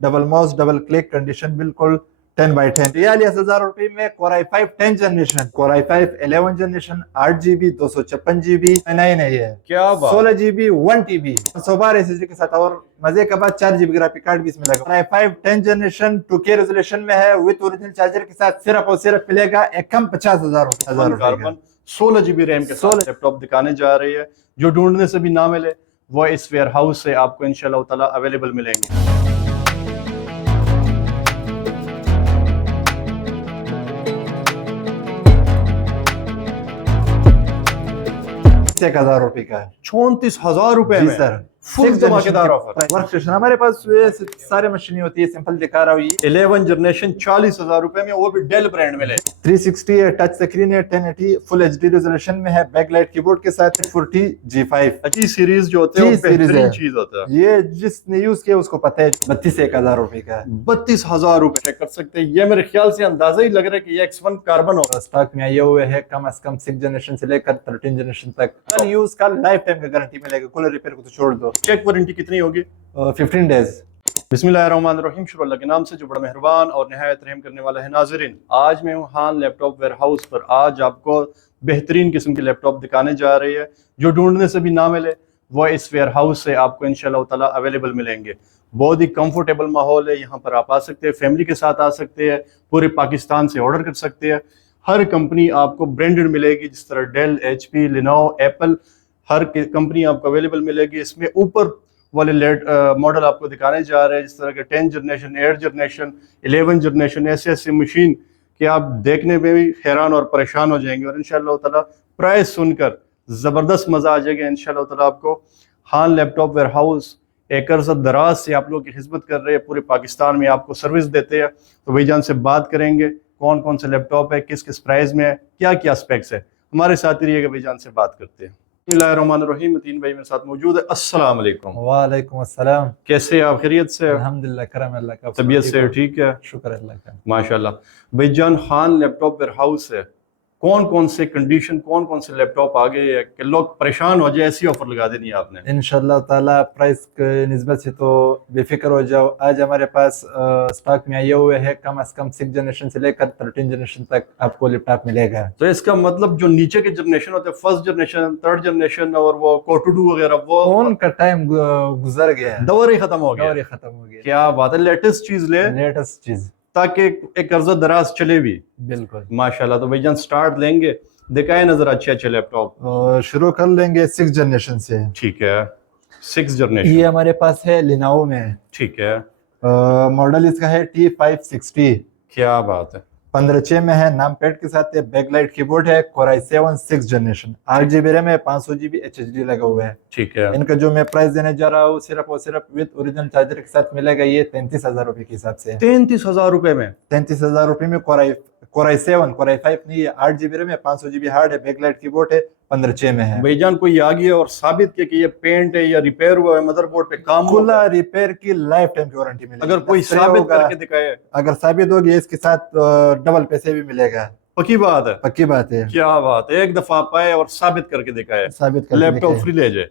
Double mouse double click, condition बिल्कुल 10/10। 42,000 रुपए में Core i5 10 generation, Core i5 11 generation, 8 GB 256 GB नहीं है ये, क्या बात, 16 GB 1 TB 112 SSD के साथ, और मजे के बाद 4 GB ग्राफिक कार्ड भी इसमें लगा। Core i5 10 generation 2K resolution में है, विद ओरिजिनल चार्जर के साथ, सिर्फ और सिर्फ मिलेगा एकम 50,000 कार्बन 16 GB रैम के साथ लैपटॉप दिखाने जा रही है। जो ढूंढने से भी ना मिले वो इस वेयर हाउस से आपको इंशाल्लाह ताला अवेलेबल मिलेंगे। 1,000 रुपए का है, 34,000 रुपए में सर, फुल धमाकेदार ऑफर। वर्कस्टेशन हमारे पास सारे मशीनें होती है, सिंपल दिखा रहा हूँ। ये 11 जनरेशन 40,000 रुपए में, वो भी डेल ब्रांड में ले। 360 है, टच स्क्रीन है, 1080 फुल HD रेजोल्यूशन में है, बैकलाइट कीबोर्ड के साथ, 40 G5 अच्छी सीरीज जो होते हैं वो बेहतरीन चीज होता है। ये जिसने यूज किया उसको पता है। 32,000 रुपए का है, 32,000 रुपए चेक कर सकते हैं। ये मेरे ख्याल से अंदाजा ही लग रहा है कि ये X1 कार्बन होगा। स्टॉक में आए हुए है, कम से कम 6 जनरेशन से लेकर 13 जनरेशन तक यूज का लाइफ टाइम का गारंटी मिलेगा। कूलर रिपेयर को तो छोड़ दो। चेक वारंटी कितनी होगी? 15 डेज। बिस्मिल्लाहिर्रहमानिर्रहीम, शुरू अल्लाह के नाम से जो बड़ा मेहरबान और निहायत रहम करने वाला है। नाज़रीन, आज मैं हूँ हान लैपटॉप वेयर हाउस पर। आज आपको बेहतरीन किस्म की लैपटॉप दिखाने जा रही है। जो ढूंढने से भी ना मिले वो इस वेयर हाउस से आपको इंशाल्लाह ताला अवेलेबल मिलेंगे। बहुत ही कंफर्टेबल माहौल है, यहाँ पर आप आ सकते हैं, फैमिली के साथ आ सकते हैं, पूरे पाकिस्तान से ऑर्डर कर सकते हैं। हर कंपनी आपको ब्रांडेड मिलेगी, जिस तरह डेल, HP, लिनोवो, एप्पल, हर कंपनी आपको अवेलेबल मिलेगी। इसमें ऊपर वाले मॉडल आपको दिखाने जा रहे हैं, जिस तरह के 10 जनरेशन, 8 जनरेशन, 11 जनरेशन, ऐसे मशीन कि आप देखने में भी हैरान और परेशान हो जाएंगे। और इंशाल्लाह ताला प्राइस सुनकर ज़बरदस्त मज़ा आ जाएगा इंशाल्लाह ताला आपको। हान लैपटॉप वेयर हाउस एक अर्ज़ दराज से आप लोगों की खिदमत कर रहे हैं, पूरे पाकिस्तान में आपको सर्विस देते हैं। तो भाईजान से बात करेंगे कौन कौन से लैपटॉप है, किस किस प्राइस में है, क्या क्या स्पेक्स है। हमारे साथ ही रहिएगा, भाईजान से बात करते हैं। बिस्मिल्लाहिर्रहमानिर्रहीम, मतीन भाई मेरे साथ मौजूद है। अस्सलाम वालेकुम। वालेकुम अस्सलाम। कैसे आप? खैरियत से? अल्हम्दुलिल्लाह, करम अल्लाह का। तबीयत से ठीक है? शुक्र अल्लाह का, माशाल्लाह। भाईजान, हान लैपटॉप वेयर हाउस है, कौन कौन से कंडीशन, कौन कौन से लैपटॉप आ गए हैं कि लोग परेशान हो जाए, ऐसी ऑफर लगा देनी है आपने? इंशाल्लाह ताला प्राइस के निस्बत से तो बेफिक्र हो जाओ। आज हमारे पास स्टॉक में आए हुए हैं, कम से कम 6 जनरेशन से लेकर 13 जनरेशन तक आपको लैपटॉप मिलेगा। तो इसका मतलब जो नीचे के जनरेशन होते हैं, फर्स्ट जनरेशन, थर्ड जनरेशन और वो कोटूडू वगैरह, वो उनका टाइम गुजर गया, दौर ही खत्म हो गया। दौर खत्म हो गया। क्या बात है, लेटेस्ट चीज ले, लेटेस्ट चीज, ताकि एक अर्ज़ दराज चले भी। बिल्कुल माशाल्लाह। तो भाईजान स्टार्ट लेंगे, दिखाए नजर अच्छे अच्छे लैपटॉप। शुरू कर लेंगे 6 जनरेशन से। ठीक है, 6 जनरेशन। ये हमारे पास है, लिनोवो में। ठीक है, मॉडल इसका है T560। क्या बात है। 15/6 में है, नाम पैड के साथ है, बैकलाइट कीबोर्ड है, Core i7 6 generation, 8 GB RAM है, 500 GB HDD लगा हुआ है। ठीक है, इनका जो मैं प्राइस देने जा रहा हूँ सिर्फ और सिर्फ विद ओरिजिनल चार्जर के साथ मिलेगा। ये 33,000 रुपए के हिसाब से। 33,000 रुपए में? 33,000 रुपए में Core i7, Core i5 नहीं है, 8 GB रैम है, 500 GB हार्ड है, बैकलाइट कीबोर्ड है, 15/6 में है। भाईजान कोई आ गया और साबित किया कि ये पेंट है या रिपेयर हुआ है, मदरबोर्ड पे काम हुआ खुला है, रिपेयर की लाइफ टाइम की वारंटी मिलेगी। अगर कोई साबित करके दिखाए? अगर साबित हो गया, इसके साथ डबल पैसे भी मिलेगा। पक्की बात है? पक्की बात है। क्या बात है, एक दफा पाए और साबित करके दिखाए, साबित करके लैपटॉप दिखाए। फ्री ले जाए।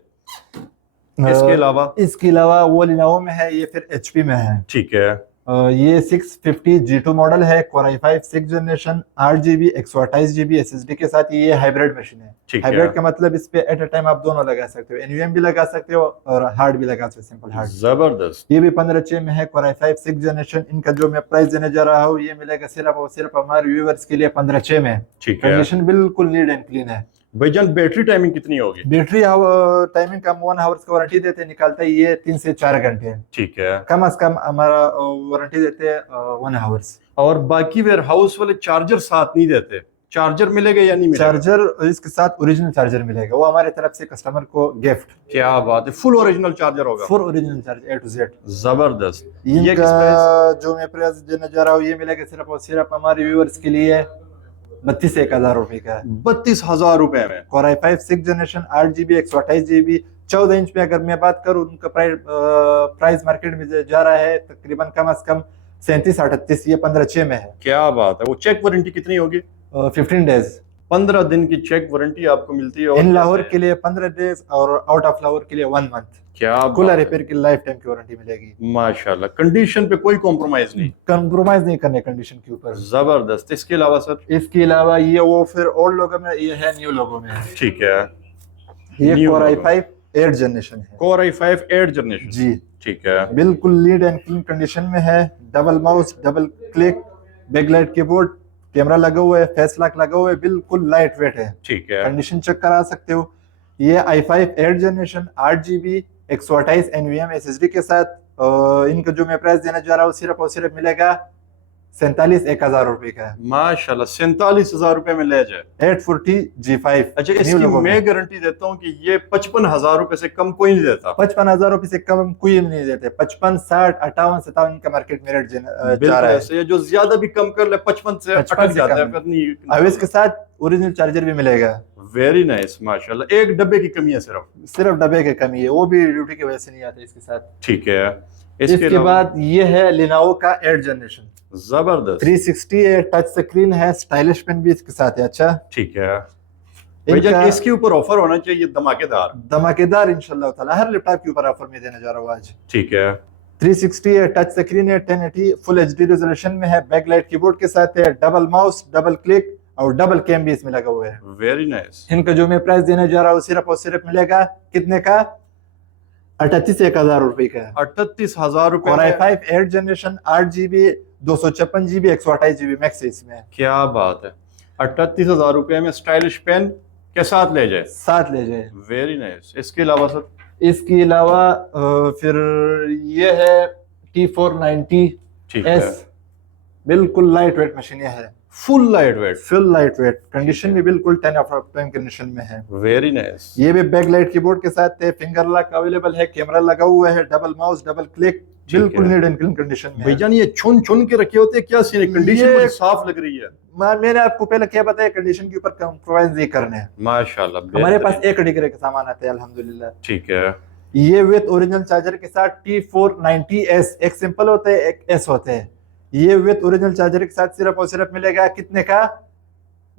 इसके अलावा वो लिनोवो में है, ये फिर HP में है। ठीक है, ये 650 G2 मॉडल है, Core i5 6 generation, 8 GB 128 GB SSD के साथ। ये हाइब्रिड मशीन है। हाइब्रिड का मतलब इस पे एट अ टाइम आप दोनों लगा सकते हो, NVMe भी लगा सकते हो और हार्ड भी लगा सकते हो, सिंपल हार्ड। जबरदस्त। ये भी 15/6 में है, Core i5 6 जनरेशन। इनका जो मैं प्राइस देने जा रहा हूँ, ये मिलेगा सिर्फ और सिर्फ हमारे व्यूअर्स के लिए 15/6 में। ठीक है, कंडीशन बिल्कुल नीट एंड क्लीन है। भाईजान बैटरी टाइमिंग कितनी होगी? बैटरी टाइमिंग का 1 आवर्स का वारंटी देते हैं, निकालता है ये 3 से 4 घंटे। ठीक है, कम से कम हमारा वारंटी देते हैं 1 आवर्स। और बाकी वेयर हाउस वाले चार्जर साथ नहीं देते, चार्जर मिलेगा या नहीं मिलेगा? चार्जर इसके साथ ओरिजिनल चार्जर मिलेगा, वो हमारे तरफ से कस्टमर को गिफ्ट। क्या बात है, फुल ओरिजिनल चार्जर होगा? Full original charger A to Z। जबरदस्त। ये इनका जो मैं प्राइस देने जा रहा हूँ, ये मिलेगा सिर्फ और सिर्फ हमारे व्यूअर्स के लिए 32,000 रुपए का है। 32,000 रुपए में? Core i5 6 generation, 8 GB 128 GB, 14 inch में अगर मैं बात करूँ, उनका प्राइस मार्केट में जा रहा है तकरीबन कम से कम 37-38। ये 15/6 में है। क्या बात है। वो चेक वारंटी कितनी होगी? 15 डेज। 15 दिन की चेक वारंटी आपको मिलती है। इन लाहौर के लिए 15 डेज और आउट ऑफ लाहौर के लिए 1 मंथ। क्या खुला बात है। रिपेयर की लाइफ टाइम की वारंटी मिलेगी। माशाल्लाह, कंडीशन पे कोई कॉम्प्रोमाइज नहीं। कंप्रोमाइज नहीं करने कंडीशन के ऊपर। जबरदस्त। इसके अलावा सर? इसके अलावा ये वो फिर ओल्ड लोगों में, ये है न्यू लोगों में। ठीक है, ये New Core logo। i5 8th generation है। Core i5 8th generation. जी ठीक है, बिल्कुल लीड एंड क्लीन कंडीशन में है। Double mouse, double click, backlight keyboard, camera लगा हुआ है, फेस लॉक लगा हुआ है, बिल्कुल लाइट वेट है। ठीक है। कंडीशन चेक करा सकते हो। ये i5 8th generation 8GB 128 NVMe SSD के साथ इनका जो मैं प्राइस देना चाह रहा हूँ सिर्फ और सिर्फ मिलेगा 47,000 रुपए का। माशाल्लाह, 47,000 रुपए में ले जाए। 840G5। अच्छा, इसकी मैं गारंटी देता हूँ कि ये 55,000 रुपए से कम कोई नहीं देता। 55,000 रुपए से कम कोई नहीं देते। 55, 60, 58, 57 का मार्केट में रेट जा रहा है। जो ज्यादा भी कम कर ले 55 से अटक जाता है फिर नहीं। अब इसके साथ ओरिजिनल चार्जर भी मिलेगा। वेरी नाइस माशाल्लाह। एक डब्बे की कमी है सिर्फ डब्बे की कमी है, वो भी ड्यूटी की वजह से नहीं आता इसके साथ। ठीक है। इसके बाद ये है Lenovo का 8th जनरेशन। जबरदस्त। 360 है, टच स्क्रीन है, स्टाइलिश पेन भी इसके साथ है। अच्छा ठीक है भैया, इसके ऊपर ऑफर होना चाहिए धमाकेदार। धमाकेदार इंशाल्लाह ताला हर लैपटॉप के ऊपर ऑफर में देने जा रहा हूँ आज। ठीक है। 360 है, टच स्क्रीन है, 1080 फुल HD रेजोल्यूशन में है, बैकलाइट कीबोर्ड के साथ है, डबल माउस, डबल क्लिक और डबल कैम भी इसमें लगा हुआ है। Very nice. इनका जो मैं प्राइस देने जा रहा हूँ सिर्फ और सिर्फ मिलेगा कितने का? 38,000 रुपए का। 38,000 रुपए। Core i5 8th generation 8GB 256GB 128GB max है इसमें। क्या बात है। 38,000 रुपए में स्टाइलिश पेन के साथ ले जाए। साथ ले जाए। Very nice. इसके अलावा सर? इसके अलावा फिर ये है ठीक है। T490S। बिल्कुल लाइट वेट मशीन है, full light weight. Full light weight condition भी बिल्कुल 10 आउट ऑफ 10 कंडीशन में है। Very nice. ये भी बैकलाइट कीबोर्ड के साथ है, फिंगर लॉक अवेलेबल है, कैमरा लगा हुआ है, डबल माउस, डबल क्लिक, बिल्कुल नीट एंड क्लीन कंडीशन में। भैया ये चुन चुन के रखे होते क्या सीन है? कंडीशन बड़ी साफ लग रही है। मैंने आपको पहले क्या बताया, कंडीशन के ऊपर कॉम्प्रोमाइज नहीं करने हैं। माशाल्लाह, हमारे पास एक डिग्री का सामान आता है अल्हम्दुलिल्लाह। ठीक है। ये विद ओरिजिनल चार्जर के साथ T490S, एक सिंपल होता है एक S होता है। ये विद ओरिजिनल चार्जर के साथ सिर्फ और सिर्फ मिलेगा कितने का?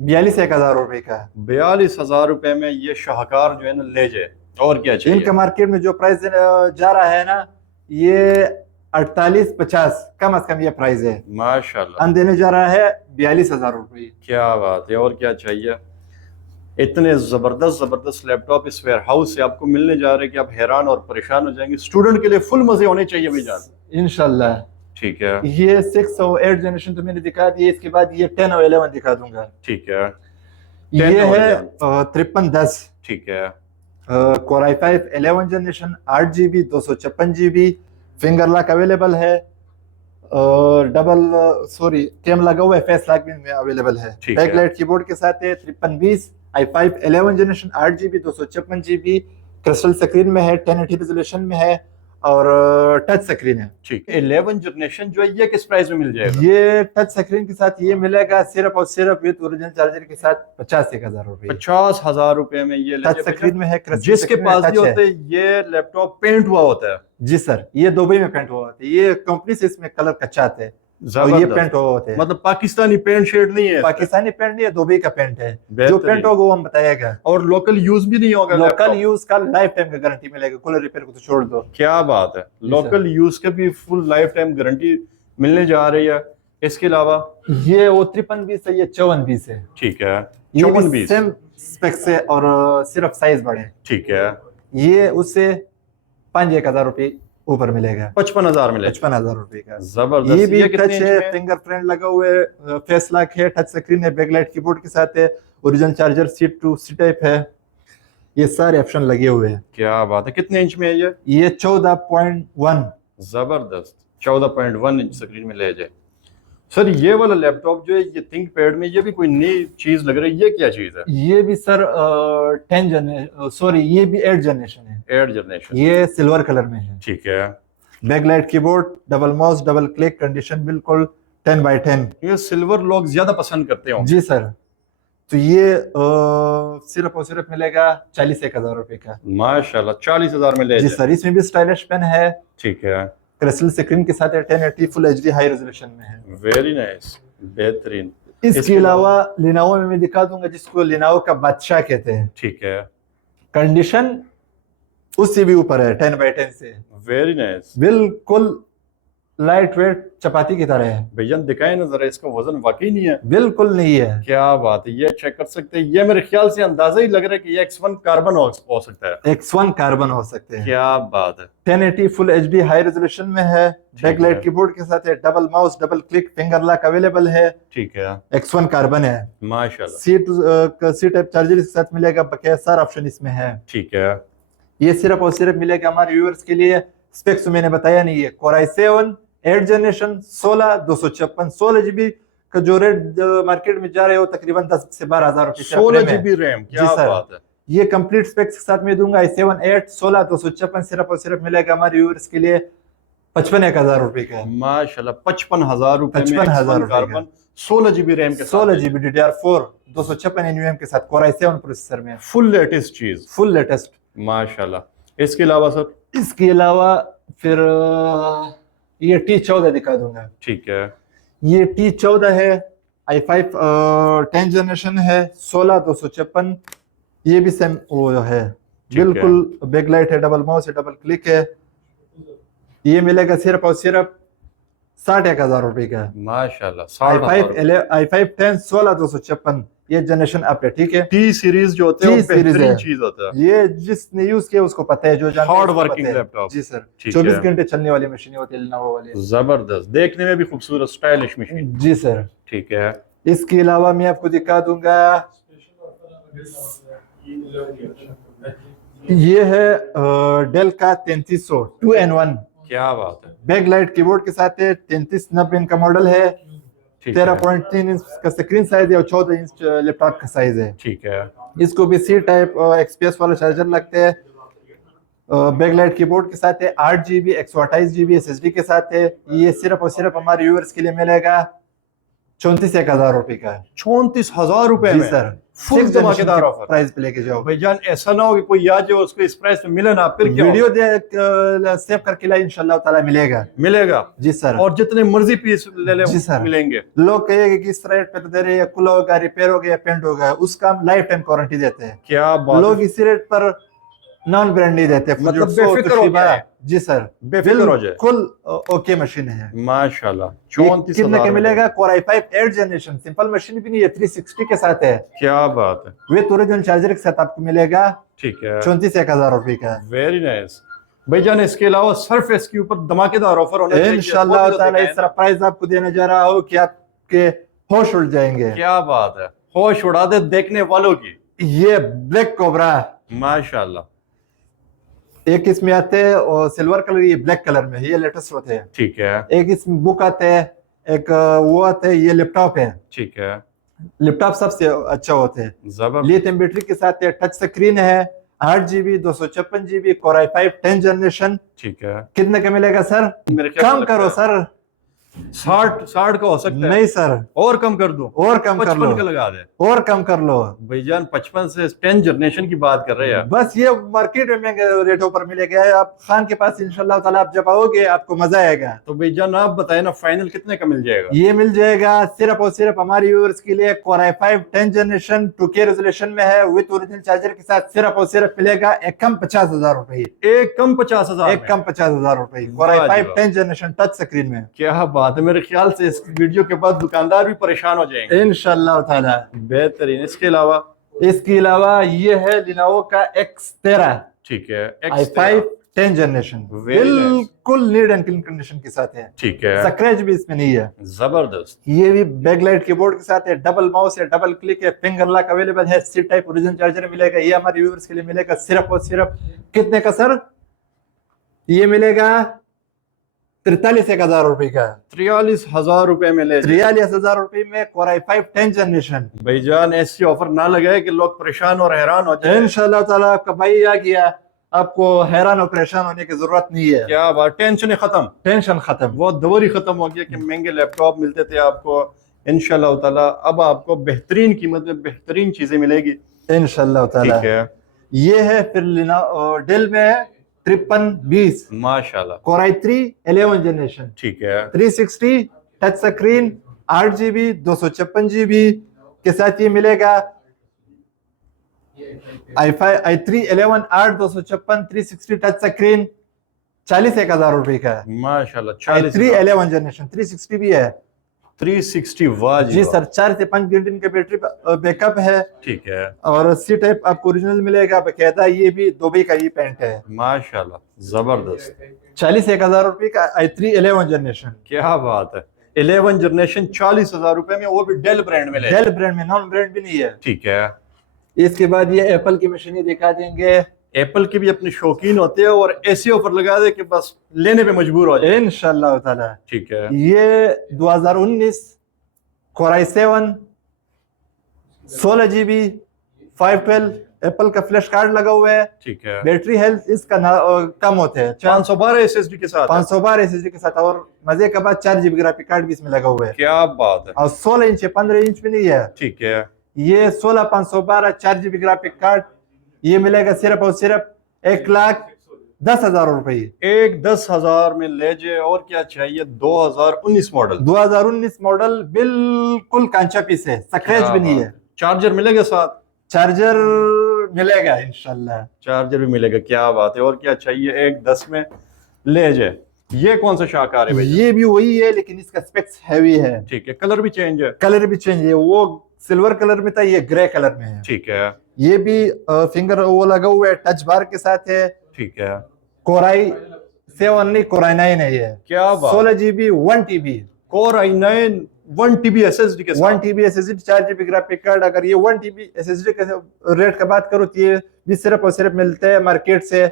42,000 रुपए का। 42,000 रुपए में ये शाहकार जो है ना ले जाए, और क्या चाहिए। इनका मार्केट में जो प्राइस जा रहा है ना, ये 48-50 कम से कम ये प्राइस है। माशाल्लाह। हम देने जा रहा है 42,000 रुपए। क्या बात है, और क्या चाहिए। इतने जबरदस्त जबरदस्त लैपटॉप इस वेयर हाउस से आपको मिलने जा रहे हैं कि आप हैरान और परेशान हो जाएंगे। स्टूडेंट के लिए फुल मजे होने चाहिए भाईजान। इंशाल्लाह। ठीक है। ये 6 और 8 जनरेशन तो मैंने दिखा दिए, इसके बाद ये 10 और 11 दिखा दूंगा। ठीक है। ये है 5310। ठीक है। Core i5 11 generation 8GB 256GB, finger lock available है, डबल कैम लगा हुआ है, फेस लॉक भी अवेलेबल है, बैकलाइट कीबोर्ड के साथ है। 5320 i5 11 generation 8GB 256GB, crystal screen में है, 1080 रेजोल्यूशन में है और टच स्क्रीन है। ठीक। 11 जनरेशन जो है ये किस प्राइस में मिल जाएगा? ये टच स्क्रीन के साथ ये मिलेगा सिर्फ और सिर्फ विद ओरिजिनल चार्जर के साथ 51,000 रुपए। 50,000 रुपए में ये टच स्क्रीन में है। जिसके पास भी होते हैं ये लैपटॉप पेंट हुआ होता है। जी सर, ये दुबई में पेंट हुआ होता है, ये कंपनी से इसमें कलर कच्चा आता है और ये पेंट हुआ होता है। मतलब पाकिस्तानी पेंट शेड नहीं है, पाकिस्तानी पेंट नहीं है, दुबई का पेंट है। जो पेंट होगा वो हम बताएगा। और लोकल यूज भी नहीं होगा। लोकल यूज का लाइफ टाइम का गारंटी मिलेगा, कूलर रिपेयर को तो छोड़ दो। क्या बात है। लोकल यूज का भी फुल लाइफ टाइम गारंटी मिलने जा रही है। इसके अलावा ये वो 5320 है, ये 5420 है। ठीक है। 5420 सेम स्पेक्स है और सिर्फ साइज बड़े। ठीक है। ये उससे 5,000 रुपए ऊपर मिलेगा। 55,000 मिलेगा। 55,000 रुपए का। जबरदस्त। ये भी टच है, फिंगरप्रिंट लगा हुआ है, फेस लॉक है, टच स्क्रीन है, बैकलाइट कीबोर्ड के साथ है, original charger C to C type है। ये सारे ऑप्शन लगे हुए हैं। क्या बात है। कितने इंच में है ये? ये 14.1। जबरदस्त। 14.1 इंच स्क्रीन में ले जाए। सर ये वाला लैपटॉप जो है ये थिंक पैड में ये भी कोई नई चीज लग रही है, ये क्या चीज है? ये भी सर 10 जनरेशन, सॉरी ये भी 8 जनरेशन है। 8 जनरेशन। ये सिल्वर कलर में है। ठीक है। Backlight keyboard, double mouse, double click, condition बिल्कुल 10/10। ये सिल्वर लोग ज्यादा पसंद करते हो। जी सर। तो ये सिर्फ और सिर्फ मिलेगा 41,000 रुपए का। माशाल्लाह, 40,000 में ले जी सर। इसमें भी स्टाइलिश पेन है। ठीक है। क्रिस्टल स्क्रीन के साथ 1080 फुल HD हाई रेजोल्यूशन में है। वेरी नाइस, बेहतरीन। इसके अलावा Lenovo में मैं दिखा दूंगा, जिसको Lenovo का बादशाह कहते हैं। ठीक है। कंडीशन उससे भी ऊपर है, 10x10 से। Very nice. बिल्कुल लाइट वेट चपाती की तरह है। भैया दिखाएं ना जरा, इसका वजन वाकई नहीं है। बिल्कुल नहीं है। क्या बात है, ये चेक कर सकते हैं। ये मेरे ख्याल से अंदाजा ही लग रहा है कि ये X1 कार्बन हो सकता है। X1 कार्बन हो सकते हैं। क्या बात है। 1080 फुल HD हाई रेजोल्यूशन में है। बैकलाइट कीबोर्ड के साथ है, double mouse, double click, finger lock available है। ठीक है, X1 कार्बन है। माशाल्लाह। सी टाइप चार्जर के साथ मिलेगा, बकाया सारा ऑप्शन इसमें है। ठीक है, ये सिर्फ और सिर्फ मिलेगा हमारे व्यूअर्स के लिए। स्पेक्स तो मैंने बताया नहीं है। Core i7 8 जनरेशन 16 256 16 GB का जो रेट मार्केट में जा रहे हो तकरीबन 10 से 12 हजार रुपए 16 GB रैम। क्या बात है। ये कंप्लीट स्पेक्स के साथ में दूंगा। i7 8 16 256 सिर्फ और सिर्फ मिलेगा हमारे व्यूअर्स के लिए 55,000 रुपए का। माशाल्लाह, 55,000 रुपए में 55,000 रुपए कार्बन 16 GB रैम के साथ, 16 GB DDR4 256 NVMe के साथ Core i7 प्रोसेसर में, फुल लेटेस्ट चीज। Full latest. माशाल्लाह। इसके अलावा सर? इसके अलावा फिर ये T14 दिखा दूंगा। ठीक है, ये T14 है, i5 10 जनरेशन है, 16 256। ये भी सेम वो है, बिल्कुल बैकलाइट है, डबल माउस है, डबल क्लिक है। ये मिलेगा सिर्फ और सिर्फ 61,000 रुपए का। माशाल्लाह। i5 10 16 256 ये जनरेशन अप है। ठीक है, टी सीरीज जो होते हैं वो बेहतरीन चीज होता है। ये जिसने यूज किया उसको पता है, जो जानते हैं हार्ड उसको वर्किंग पता है। लैपटॉप। जी सर, ठीक 24 है। घंटे चलने वाली मशीन होती है Lenovo वाली। जबरदस्त, देखने में भी खूबसूरत स्टाइलिश मशीन। जी सर। ठीक है, इसके अलावा मैं आपको दिखा दूंगा, ये है डेल का 3300 2-in-1। क्या बात है। बैकलाइट कीबोर्ड के साथ है, 3390 इनका मॉडल है। 13.3 इंच का स्क्रीन साइज है और 14 इंच लैपटॉप का साइज है। ठीक है, इसको भी सी टाइप XPS वाला चार्जर लगते हैं। बैकलाइट कीबोर्ड के साथ है, 8 GB 128 GB SSD के साथ है। ये सिर्फ और सिर्फ हमारे व्यूअर्स के लिए मिलेगा 34,000 रुपए का। 34,000 रुपए जी में सर, फुल धमाकेदार ऑफर। प्राइस पे लेके जाओ भाईजान, ऐसा ना हो कि कोई आ जाए उसको इस प्राइस में मिले ना, फिर क्या वीडियो सेव करके ला, इंशाल्लाह ताला मिलेगा। मिलेगा। जी सर, और जितने मर्जी पीस ले ले जी सर, मिलेंगे। लोग कहेंगे कि इस रेट पे दे रहे हैं, खुला होगा, रिपेयर हो गया, पेंट हो गया, उसका हम लाइफ टाइम गारंटी देते हैं। क्या बात। लोग इसी रेट पर नॉन ब्रांड नहीं देते, मतलब बेफिक्र हो जाए। जी सर, बेफिक्र हो जाए। बिल्कुल ओके मशीन है। माशाल्लाह। कितने का मिलेगा? Core i5 8 generation, simple machine भी नहीं है, 360 के साथ है। क्या बात है। विद ओरिजिनल चार्जर के साथ आपको मिलेगा। ठीक है, 34,000 रुपए का। Very nice. भाईजान, इसके अलावा सरफेस के ऊपर धमाकेदार ऑफर होना चाहिए। इंशाल्लाह ताला इस सरप्राइज आपको देने जा रहा हूँ कि आपके होश उड़ जाएंगे। क्या बात है, होश उड़ा दे देखने वालों की। ये ब्लैक कोबरा, माशाल्लाह। एक इसमें आते हैं और सिल्वर कलर, ये ब्लैक कलर में, ये लेटेस्ट होते हैं। ठीक है, एक इसमें बुक आते हैं, एक वो आते हैं, ये लैपटॉप है। ठीक है, लैपटॉप सबसे अच्छा होते हैं। जबरदस्त। लिथियम बैटरी के साथ है, टच स्क्रीन है, 8 GB 256 GB Core i5 10 generation. ठीक है, कितने का मिलेगा सर? मेरे ख्याल कम करो सर। 60 का हो सकता है। नहीं सर, और कम कर दूं? और कम कर लो, 55 का लगा दे। और कम कर लो। भाईजान 55 से 10 जनरेशन की बात कर रहे हैं। बस ये मार्केट में महंगे रेटों पर मिलेगा। आप खान के पास इंशाल्लाह ताला आप जब आओगे आपको मजा आएगा। तो भाईजान आप बताए ना, फाइनल कितने का मिल जाएगा? ये मिल जाएगा सिर्फ और सिर्फ हमारे व्यूअर्स के लिए। Core i5 10 generation 2K resolution में है, विद ओरिजिनल चार्जर के साथ सिर्फ और सिर्फ मिलेगा एक कम 50,000 रुपए। एक कम 50,000, एक कम 50,000 रुपए Core i5 10 generation touch screen में। क्या बात है। मेरे ख्याल से इस वीडियो के बाद दुकानदार भी परेशान हो जाएंगे। इंशाल्लाह ताला। बेहतरीन। इसके अलावा ये है Lenovo का X13। ठीक है, i5 10 जनरेशन, बिल्कुल नीट एंड क्लीन कंडीशन के साथ है। ठीक है, स्क्रैच भी इसमें नहीं है। जबरदस्त। ये भी बैकलाइट कीबोर्ड के साथ है, डबल माउस है, डबल क्लिक है, फिंगर लॉक अवेलेबल है, सी टाइप ओरिजिनल चार्जर मिलेगा। ये हमारे व्यूअर्स के लिए मिलेगा सिर्फ और सिर्फ कितने का सर? ये मिलेगा 43,000 रुपए का। 43,000 रुपए में ले। 43,000 रुपए में Core i5 10 जनरेशन। भाईजान ऐसी ऑफर ना लगाए कि लोग परेशान और हैरान हो जाए। इंशाल्लाह ताला आपका भाई आ गया, आपको हैरान और परेशान होने की जरूरत नहीं है। क्या बात, टेंशन खत्म। टेंशन खत्म, वो दौर ही खत्म हो गया कि महंगे लैपटॉप मिलते थे आपको। इंशाल्लाह ताला अब आपको बेहतरीन कीमत में बेहतरीन चीजें मिलेगी इंशाल्लाह ताला। ठीक है, ये है फिर डेल में 5320 माशाल्लाह। Core i3 11 generation. ठीक है, 360 टच स्क्रीन, 8 GB 256 GB के साथ ये मिलेगा i3 11 8 256 360 टच स्क्रीन 41,000 रुपए का है। माशाल्लाह, i3 11 जनरेशन 360 भी है। 360, वाह जी सर, 4 से 5 घंटे का बैटरी बैकअप है। ठीक है। और सी टाइप आपको ओरिजिनल मिलेगा बकायदा, ये भी दुबई का ही पेंट है। माशाल्लाह, जबरदस्त। 41,000 रुपए का i3 11 जनरेशन। क्या बात है, 11 जनरेशन 40,000 रुपए में, वो भी डेल ब्रांड में। डेल ब्रांड में, नॉन ब्रांड भी नहीं है। ठीक है। इसके बाद ये एप्पल की मशीनें दिखा देंगे। एप्पल के भी अपने शौकीन होते हैं और ऐसे ऑफर लगा दे कि बस लेने पे मजबूर हो जाए इंशाल्लाह ताला। ठीक है। ये 2019 Core i7 16 GB 512 एप्पल का फ्लैश कार्ड लगा हुआ है। ठीक है। बैटरी हेल्थ इसका कम होते हैं, 512 SSD के साथ 512 SSD के साथ। और मजे के बाद 4 GB ग्राफिक कार्ड भी इसमें लगा हुआ है। क्या बात है। और 16 इंच 15 इंच भी नहीं है। ठीक है। ये 16 512 4 GB ग्राफिक कार्ड ये मिलेगा सिर्फ और सिर्फ 1,10,000 रुपए। 1,10,000 में ले जाए। और क्या चाहिए। 2019 मॉडल। 2019 मॉडल, बिल्कुल कांचा पीस है, स्क्रैच भी नहीं है। चार्जर मिलेगा साथ। चार्जर मिलेगा इंशाल्लाह। चार्जर भी मिलेगा। क्या बात है। और क्या चाहिए। 1,10 में ले जाए। ये कौन सा शाहकार है भाई। ये भी वही है लेकिन इसका स्पेक्स हैवी है। ठीक है। कलर भी चेंज है। कलर भी चेंज है, वो सिल्वर कलर में था, ये ग्रे कलर में है। ठीक है। ये भी फिंगर वो लगा हुआ है, टच बार के साथ है। ठीक है। Core i7 नहीं, Core i9 है ये। क्या बात। 16 GB 1 TB Core i9 1 TB SSD के साथ। 1 TB SSD 4 GB graphic card. अगर ये 1 TB SSD के रेट का बात करो तो ये भी सिर्फ और सिर्फ मिलते हैं मार्केट से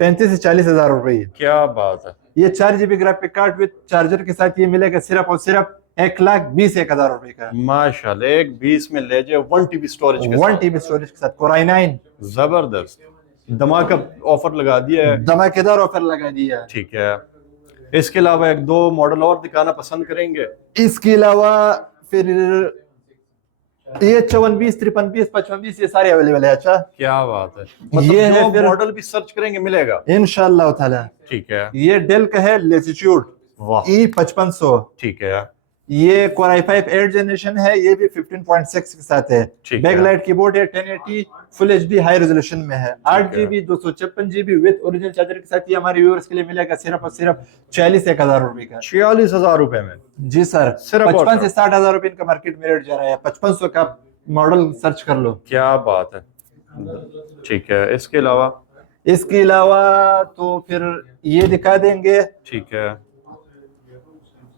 35 से 40,000 रुपए। क्या बात है। ये 4 GB graphic card with charger के साथ ये मिलेगा सिर्फ और सिर्फ 1,20,000 रुपए का। माशाल्लाह, 1,20 में ले जाए 1 TB स्टोरेज के 1 TB स्टोरेज के साथ Core i9। जबरदस्त धमाका ऑफर लगा दिया है। धमाकेदार ऑफर लगा दिया है। ठीक है। इसके अलावा 1-2 मॉडल और दिखाना पसंद करेंगे। इसके अलावा फिर ये 5420 5320 5520 ये सारे अवेलेबल है। अच्छा, क्या बात है। ये है जो फिर मॉडल भी सर्च करेंगे मिलेगा इंशाल्लाह ताला। ठीक है। ये डेल का है लेटिट्यूड वाह। E5500। ठीक है। ये Core i5 8 जनरेशन है, ये भी 15.6 के साथ है। ठीक बैक है। लाइट कीबोर्ड है, 1080 फुल HD हाई रेजोल्यूशन में है। 8 है। GB 256 GB with original charger के साथ ये हमारे व्यूअर्स के लिए मिलेगा सिर्फ और सिर्फ 46,000 रुपए का। 46,000 रुपए में। जी सर, सिर्फ 55 से 60,000 रुपए इनका मार्केट में रेट जा रहा है। 5500 का मॉडल सर्च कर लो। क्या बात है। ठीक है। इसके अलावा तो फिर ये दिखा देंगे ठीक है।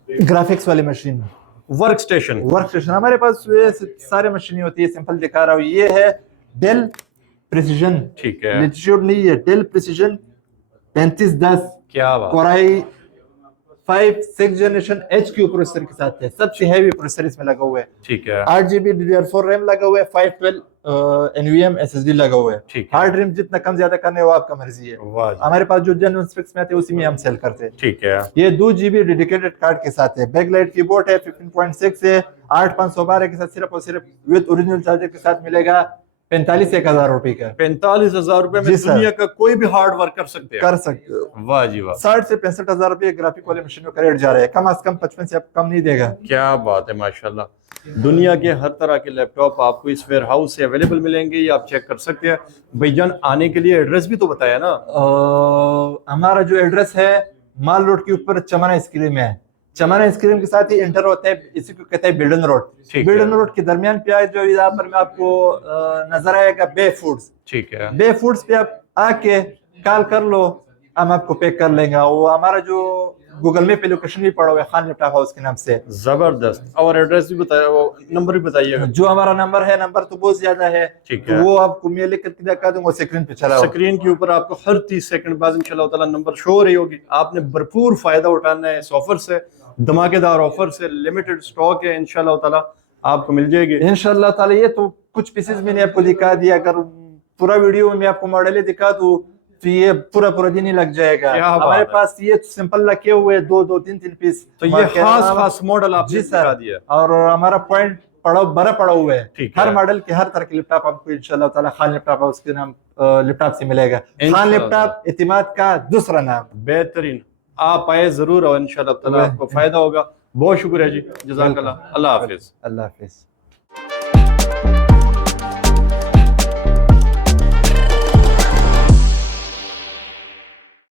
ग्राफिक्स वाली मशीन, वर्क स्टेशन। हमारे पास ये सारे मशीन होती है। सिंपल दिखा रहा हूँ, ये है डेल प्रिसीजन। ठीक है। लेटिट्यूड नहीं है, डेल प्रिसीजन 3510 क्या बात। Core i5 6 generation HQ processor के साथ है। सबसे हैवी प्रोसेसर इसमें लगा हुआ है। ठीक है। 8 GB DDR4 रैम लगा हुआ है, 512 NVMe SSD लगा हुआ है। ठीक है। हार्ड रैम जितना कम ज्यादा करने वो आपका मर्जी है। वाह। हमारे पास जो जेन्युइन स्पेक्स में आते हैं उसी में हम सेल करते हैं। ठीक है। ये 2 GB डेडिकेटेड कार्ड के साथ है। बैकलाइट कीबोर्ड है, 15.6 है, 8512 के साथ सिर्फ और सिर्फ विद ओरिजिनल चार्जर के साथ मिलेगा 45,000 रुपए का। 45,000 रुपए में जी सर। दुनिया का कोई भी हार्ड वर्क कर सकते हैं। कर सकते हो। वाह जी वाह। 60 से 65,000 रुपए ग्राफिक वाले मशीनों का रेट जा रहा है। कम से कम 55 से कम नहीं देगा। क्या बात है। माशाल्लाह, दुनिया के हर तरह के लैपटॉप आपको इस वेयर हाउस से अवेलेबल मिलेंगे। ये आप चेक कर सकते हैं। भाईजान, आने के लिए एड्रेस भी तो बताया ना। हमारा जो एड्रेस है माल रोड के ऊपर चमन आइसक्रीम है। चमन आइसक्रीम के साथ ही एंटर होता है, इसी को कहते हैं बिल्डन रोड। बिल्डन रोड के दरमियान पे आए जो यहाँ पर मैं आपको नजर आएगा बे फूड्स। ठीक है। बे फूड्स पे आप आके कॉल कर लो, हम आपको पैक कर लेंगे। वो हमारा जो गूगल में पे लोकेशन भी पड़ा हुआ है, खान लैपटॉप हाउस के नाम से। जबरदस्त। और एड्रेस भी बताया, वो नंबर भी बताइएगा। जो हमारा नंबर है, नंबर तो बहुत ज्यादा है। ठीक तो है। वो आपको मैं लिख कर दिखा दूंगा, स्क्रीन पे चला स्क्रीन के ऊपर आपको हर 30 सेकंड बाद इंशाल्लाह ताला नंबर शो हो रही होगी। आपने भरपूर फायदा उठाना है इस ऑफर से, धमाकेदार ऑफर से। लिमिटेड स्टॉक है, इंशाल्लाह ताला आपको मिल जाएगी। इंशाल्लाह ताला। ये तो कुछ पीसेस मैंने आपको दिखा दिया, अगर पूरा वीडियो में आपको मॉडल दिखा दूं तो ये पूरा दिन ही लग जाएगा। हमारे पास ये सिंपल रखे हुए 2 3 पीस, तो ये खास मॉडल आपने दिखा दिया। और हमारा पॉइंट बड़ा पड़ा हुआ है। ठीक हर है। मॉडल के हर तरह के लैपटॉप आपको इंशाल्लाह ताला खान लैपटॉप हाउस के नाम लैपटॉप से मिलेगा। खान लैपटॉप इतिमाद का दूसरा नाम। बेहतरीन। आप आए जरूर और इंशाल्लाह ताला आपको फायदा होगा। बहुत शुक्रिया जी। जज़ाकल्लाह। अल्लाह हाफिज। अल्लाह हाफिज।